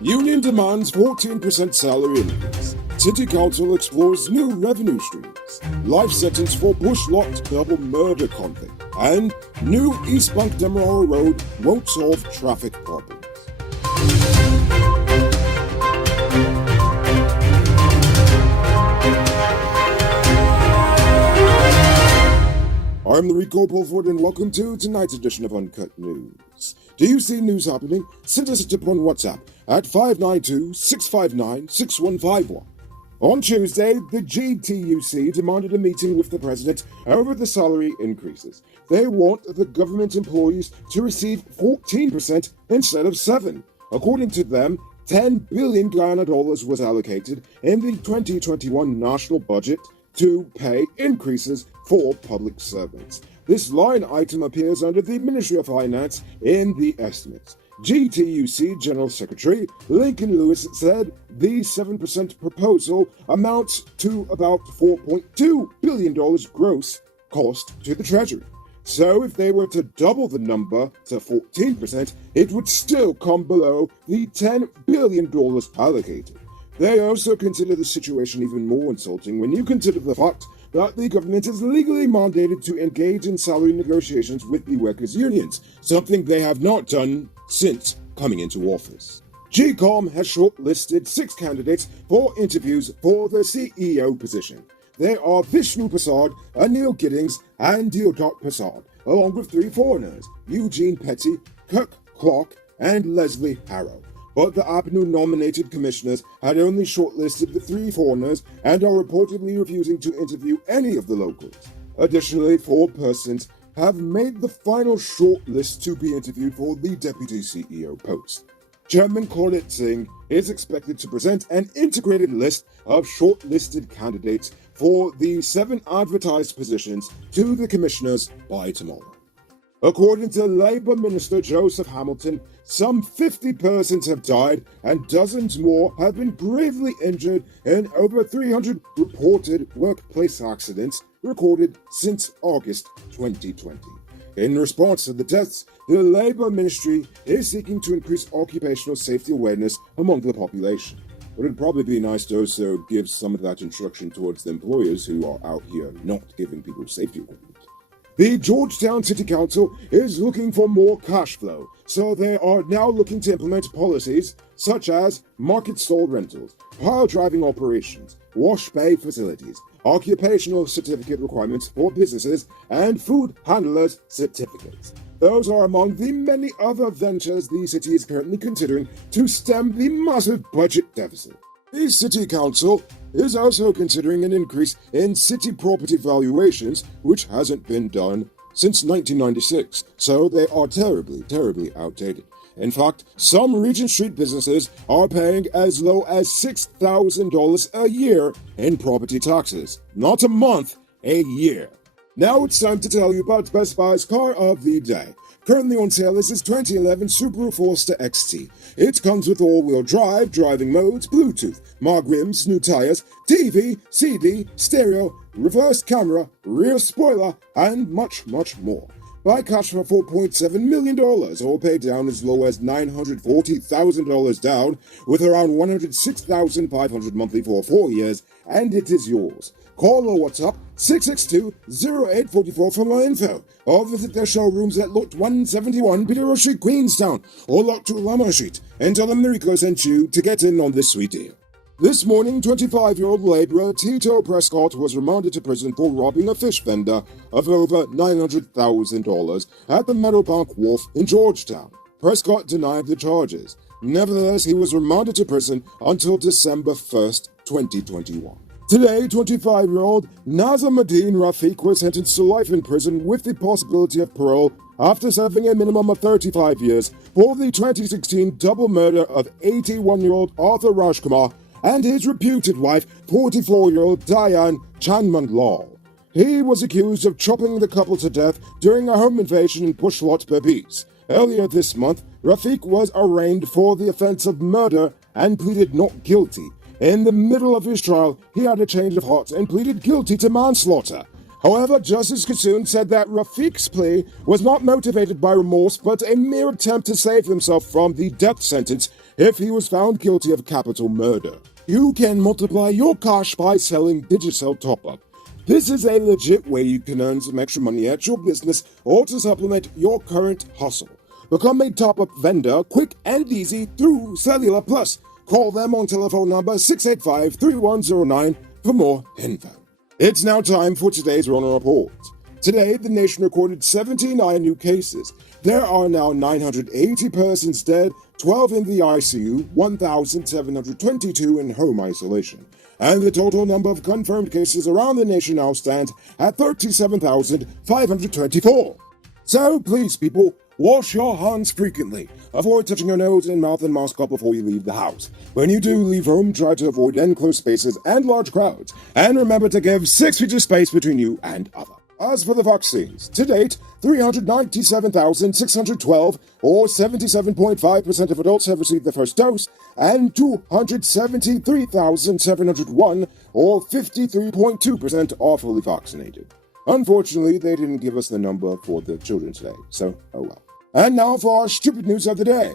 Union demands 14% salary increase. City Council explores new revenue streams. Life sentence for bush-locked double murder convict. And new East Bank Demerara Road won't solve traffic problems. I'm Rico Pulford and welcome to tonight's edition of Uncut News. Do you see news happening? Send us a tip on WhatsApp at 592-659-6151. On Tuesday, the GTUC demanded a meeting with the president over the salary increases. They want the government employees to receive 14% instead of 7%. According to them, $10 billion Guyana dollars was allocated in the 2021 national budget to pay increases for public servants. This line item appears under the Ministry of Finance in the estimates. GTUC General Secretary Lincoln Lewis said the 7% proposal amounts to about $4.2 billion gross cost to the Treasury. So if they were to double the number to 14%, it would still come below the $10 billion allocated. They also consider the situation even more insulting when you consider the fact that the government is legally mandated to engage in salary negotiations with the workers' unions, something they have not done since coming into office. GCOM has shortlisted 6 candidates for interviews for the CEO position. They are Vishnu Prasad, Anil Giddings, and Deodat Prasad, along with 3 foreigners, Eugene Petty, Kirk Clark, and Leslie Harrow. But the APNU-nominated commissioners had only shortlisted the 3 foreigners and are reportedly refusing to interview any of the locals. Additionally, 4 persons have made the final shortlist to be interviewed for the deputy CEO post. Chairman Cornette Singh is expected to present an integrated list of shortlisted candidates for the 7 advertised positions to the commissioners by tomorrow. According to Labour Minister Joseph Hamilton, some 50 persons have died and dozens more have been gravely injured in over 300 reported workplace accidents recorded since August 2020. In response to the deaths, the Labour Ministry is seeking to increase occupational safety awareness among the population. But it'd probably be nice to also give some of that instruction towards the employers who are out here not giving people safety equipment. The Georgetown City Council is looking for more cash flow, so they are now looking to implement policies such as market stall rentals, pile driving operations, wash bay facilities, occupational certificate requirements for businesses, and food handlers certificates. Those are among the many other ventures the city is currently considering to stem the massive budget deficit. The City Council is also considering an increase in city property valuations, which hasn't been done since 1996, so they are terribly outdated. In fact, some Regent Street businesses are paying as low as $6,000 a year in property taxes. Not a month, a year. Now it's time to tell you about Best Buy's car of the day. Currently on sale is this 2011 Subaru Forester XT. It comes with all-wheel drive, driving modes, Bluetooth, mag rims, new tires, TV, CD, stereo, reverse camera, rear spoiler, and much more. Buy cash for $4.7 million or pay down as low as $940,000 down with around $106,500 monthly for 4 years, and it is yours. Call or WhatsApp 662-0844 for more info, or visit their showrooms at Lot 171 Peterborough Street, Queenstown, or Lot 2 Lamar Street, and tell them the Rico sent you to get in on this sweet deal. This morning, 25-year-old laborer Tito Prescott was remanded to prison for robbing a fish vendor of over $900,000 at the Meadowbank Wharf in Georgetown. Prescott denied the charges. Nevertheless, he was remanded to prison until December 1st, 2021. Today, 25-year-old Nazamuddin Rafiq was sentenced to life in prison with the possibility of parole after serving a minimum of 35 years for the 2016 double murder of 81-year-old Arthur Rajkumar and his reputed wife, 44-year-old Diane Chanmandlal. He was accused of chopping the couple to death during a home invasion in Pushlot, Berbice. Earlier this month, Rafiq was arraigned for the offense of murder and pleaded not guilty. In the middle of his trial, he had a change of heart and pleaded guilty to manslaughter. However, Justice Kassoon said that Rafiq's plea was not motivated by remorse, but a mere attempt to save himself from the death sentence if he was found guilty of capital murder. You can multiply your cash by selling Digicel Top-Up. This is a legit way you can earn some extra money at your business or to supplement your current hustle. Become a top-up vendor quick and easy through Cellular Plus. Call them on telephone number 685-3109 for more info. It's now time for today's Runner Report. Today, the nation recorded 79 new cases. There are now 980 persons dead, 12 in the ICU, 1,722 in home isolation. And the total number of confirmed cases around the nation now stands at 37,524. So please, people, wash your hands frequently. Avoid touching your nose and mouth and mask up before you leave the house. When you do leave home, try to avoid enclosed spaces and large crowds. And remember to give 6 feet of space between you and others. As for the vaccines, to date, 397,612, or 77.5% of adults have received the first dose, and 273,701, or 53.2% are fully vaccinated. Unfortunately, they didn't give us the number for the children today, so oh well. And now for our stupid news of the day.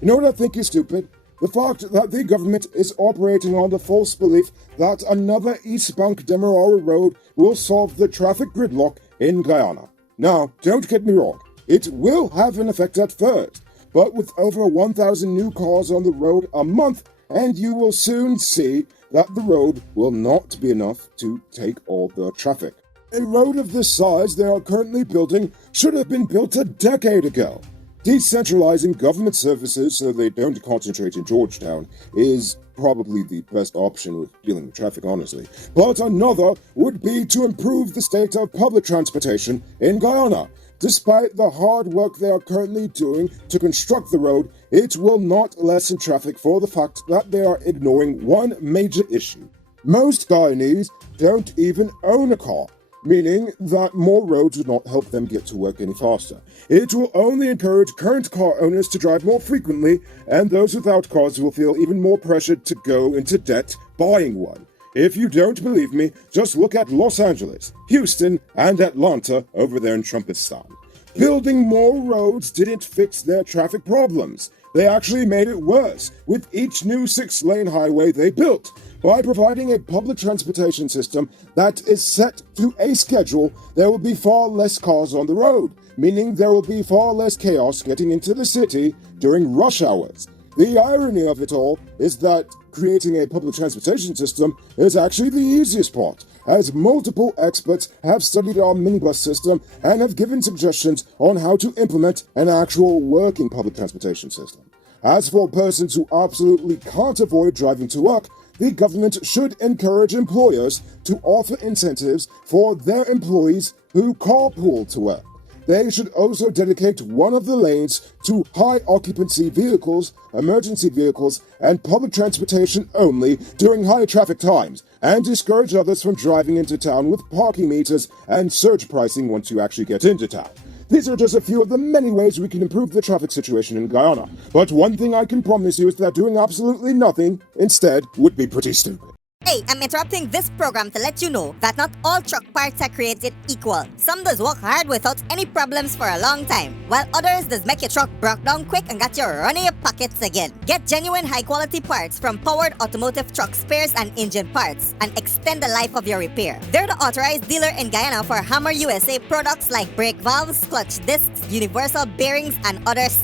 You know what I think is stupid? The fact that the government is operating on the false belief that another eastbound Demerara Road will solve the traffic gridlock in Guyana. Now, don't get me wrong, it will have an effect at first, but with over 1,000 new cars on the road a month, and you will soon see that the road will not be enough to take all the traffic. A road of this size they are currently building should have been built a decade ago. Decentralizing government services so they don't concentrate in Georgetown is probably the best option with dealing with traffic, honestly. But another would be to improve the state of public transportation in Guyana. Despite the hard work they are currently doing to construct the road, it will not lessen traffic for the fact that they are ignoring one major issue. Most Guyanese don't even own a car, meaning that more roads would not help them get to work any faster. It will only encourage current car owners to drive more frequently, and those without cars will feel even more pressured to go into debt buying one. If you don't believe me, just look at Los Angeles, Houston, and Atlanta over there in Trumpistan. Building more roads didn't fix their traffic problems. They actually made it worse with each new 6-lane highway they built. By providing a public transportation system that is set to a schedule, there will be far less cars on the road, meaning there will be far less chaos getting into the city during rush hours. The irony of it all is that creating a public transportation system is actually the easiest part, as multiple experts have studied our minibus system and have given suggestions on how to implement an actual working public transportation system. As for persons who absolutely can't avoid driving to work, the government should encourage employers to offer incentives for their employees who carpool to work. They should also dedicate one of the lanes to high-occupancy vehicles, emergency vehicles, and public transportation only during high traffic times, and discourage others from driving into town with parking meters and surge pricing once you actually get into town. These are just a few of the many ways we can improve the traffic situation in Guyana. But one thing I can promise you is that doing absolutely nothing instead would be pretty stupid. Hey, I'm interrupting this program to let you know that not all truck parts are created equal. Some does work hard without any problems for a long time, while others does make your truck broke down quick and got you running your pockets again. Get genuine high-quality parts from Powered Automotive Truck Spares and Engine Parts and extend the life of your repair. They're the authorized dealer in Guyana for Hammer USA products like brake valves, clutch discs, universal bearings, and others.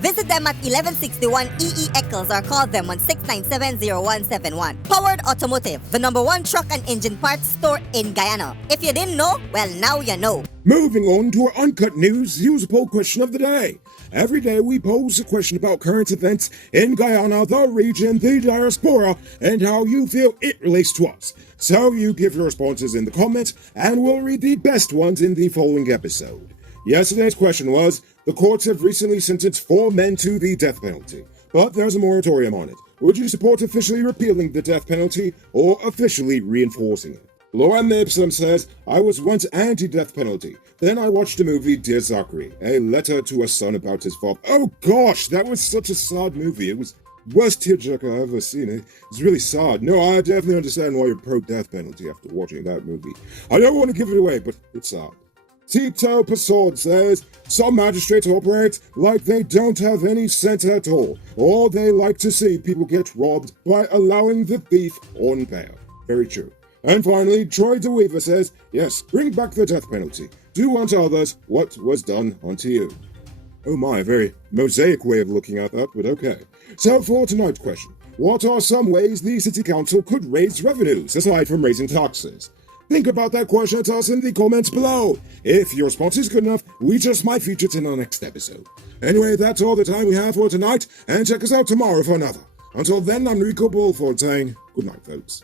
Visit them at 1161 EE Eccles or call them on 697-0171. Powered Automotive, the #1 truck and engine parts store in Guyana. If you didn't know, well, now you know. Moving on to our Uncut News, here's a poll question of the day. Every day we pose a question about current events in Guyana, the region, the diaspora, and how you feel it relates to us. So you give your responses in the comments, and we'll read the best ones in the following episode. Yesterday's question was, the courts have recently sentenced 4 men to the death penalty, but there's a moratorium on it. Would you support officially repealing the death penalty or officially reinforcing it? Lauren Ipsum says, I was once anti-death penalty. Then I watched the movie Dear Zachary, a letter to a son about his father. Oh gosh, that was such a sad movie. It was worst tearjerker I've ever seen. It's really sad. No, I definitely understand why you're pro-death penalty after watching that movie. I don't want to give it away, but it's sad. Tito Pasod says, some magistrates operate like they don't have any sense at all, or they like to see people get robbed by allowing the thief on bail. Very true. And finally, Troy DeWeaver says, yes, bring back the death penalty. Do unto others what was done unto you. Oh my, very mosaic way of looking at that, but okay. So for tonight's question, what are some ways the City Council could raise revenues aside from raising taxes? Think about that question and tell us in the comments below. If your response is good enough, we just might feature it in our next episode. Anyway, that's all the time we have for tonight, and check us out tomorrow for another. Until then, I'm Rico Bulford saying good night, folks.